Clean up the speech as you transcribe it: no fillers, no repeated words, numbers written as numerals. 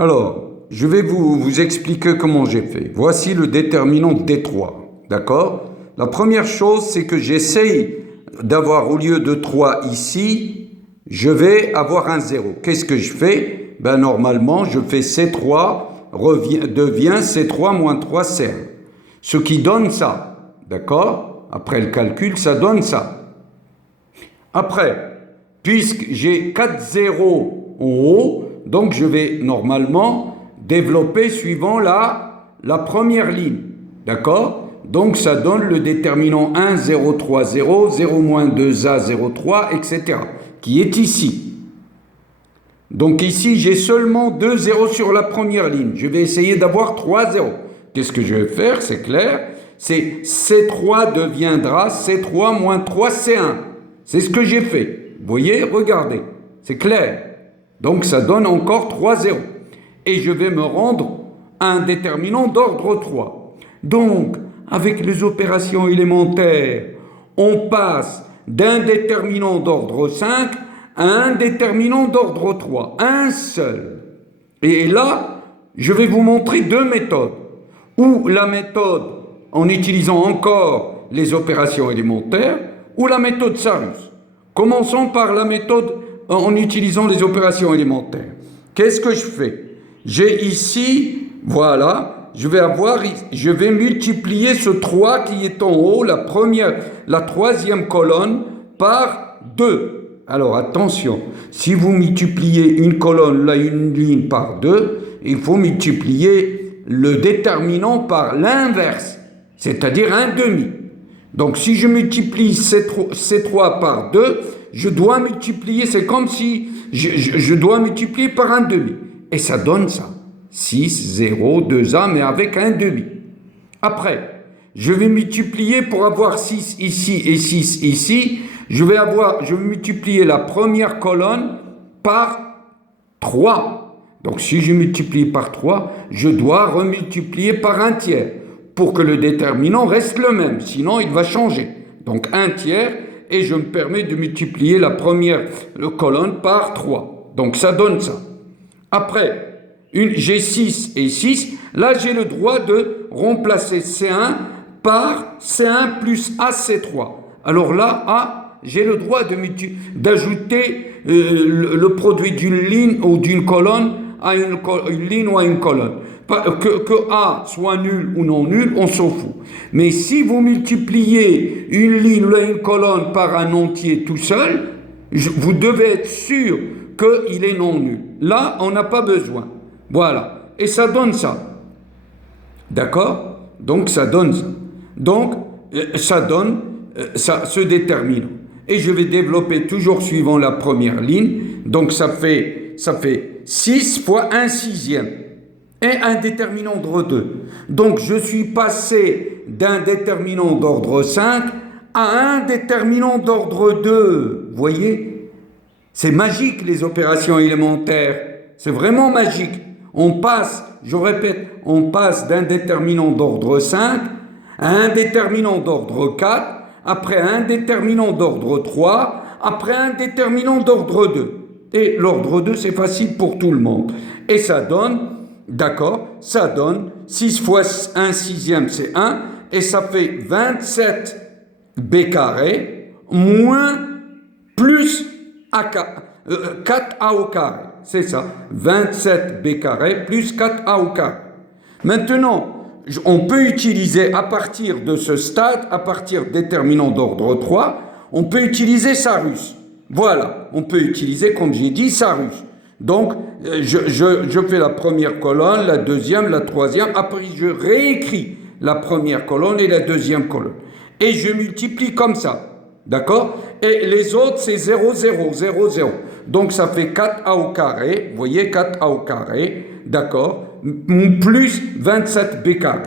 Alors, je vais vous expliquer comment j'ai fait. Voici le déterminant D3, d'accord? La première chose, c'est que j'essaye d'avoir, au lieu de 3 ici, je vais avoir un 0. Qu'est-ce que je fais? Ben, normalement, je fais C3 devient C3 moins 3 C1. Ce qui donne ça, d'accord? Après le calcul, ça donne ça. Après, puisque j'ai 4 zéros en haut, donc je vais normalement développer suivant la première ligne, d'accord? Donc ça donne le déterminant 1, 0, 3, 0, 0 moins 2A, 0, 3, etc. qui est ici. Donc ici, j'ai seulement 2 zéros sur la première ligne. Je vais essayer d'avoir 3 zéros. Qu'est-ce que je vais faire? C'est clair. C'est C3 deviendra C3 moins 3 C1. C'est ce que j'ai fait. Vous voyez? Regardez. C'est clair. Donc ça donne encore 3 zéros. Et je vais me rendre à un déterminant d'ordre 3. Donc, avec les opérations élémentaires, on passe d'un déterminant d'ordre 5 à un déterminant d'ordre 3. Un seul. Et là, je vais vous montrer deux méthodes. Ou la méthode en utilisant encore les opérations élémentaires, ou la méthode Sarus. Commençons par la méthode en utilisant les opérations élémentaires. Qu'est-ce que je fais? J'ai ici, voilà, je vais multiplier ce 3 qui est en haut, la troisième colonne, par 2. Alors attention, si vous multipliez une colonne, là une ligne par 2, il faut multiplier le déterminant par l'inverse, c'est-à-dire un demi. Donc si je multiplie C3 par 2, je dois multiplier, c'est comme si je dois multiplier par un demi. Et ça donne ça. 6, 0, 2A, mais avec un demi. Après, je vais multiplier pour avoir 6 ici et 6 ici. Je vais multiplier la première colonne par 3. Donc si je multiplie par 3, je dois remultiplier par un tiers pour que le déterminant reste le même. Sinon, il va changer. Donc un tiers, et je me permets de multiplier la première colonne par 3. Donc ça donne ça. Après, j'ai 6 et 6. Là, j'ai le droit de remplacer C1 par C1 plus AC3. Alors là, A, j'ai le droit d'ajouter le produit d'une ligne ou d'une colonne à une ligne ou à une colonne. Que A soit nul ou non nul, on s'en fout. Mais si vous multipliez une ligne ou une colonne par un entier tout seul, vous devez être sûr qu'il est non nul. Là, on n'a pas besoin. Voilà. Et ça donne ça. D'accord? Donc, ça donne ça. Donc, ça donne ce déterminant. Et je vais développer toujours suivant la première ligne. Donc, ça fait 6 fois 1 sixième. Et un déterminant d'ordre 2. Donc, je suis passé d'un déterminant d'ordre 5 à un déterminant d'ordre 2. Vous voyez? C'est magique, les opérations élémentaires. C'est vraiment magique. On passe, je répète, on passe d'un déterminant d'ordre 5 à un déterminant d'ordre 4, après un déterminant d'ordre 3, après un déterminant d'ordre 2. Et l'ordre 2, c'est facile pour tout le monde. Et ça donne, d'accord, ça donne 6 fois 1 sixième, c'est 1, et ça fait 27 b carré moins plus 4a au carré. C'est ça, 27 b carré plus 4a au carré. Maintenant, on peut utiliser à partir de ce stade, à partir déterminant d'ordre 3, on peut utiliser Sarus. Voilà, on peut utiliser, comme j'ai dit, Sarus. Donc, je fais la première colonne, la deuxième, la troisième, après je réécris la première colonne et la deuxième colonne. Et je multiplie comme ça. D'accord? Et les autres, c'est 0, 0, 0, 0. Donc, ça fait 4a au carré. Vous voyez, 4a au carré. D'accord? Plus 27b carré.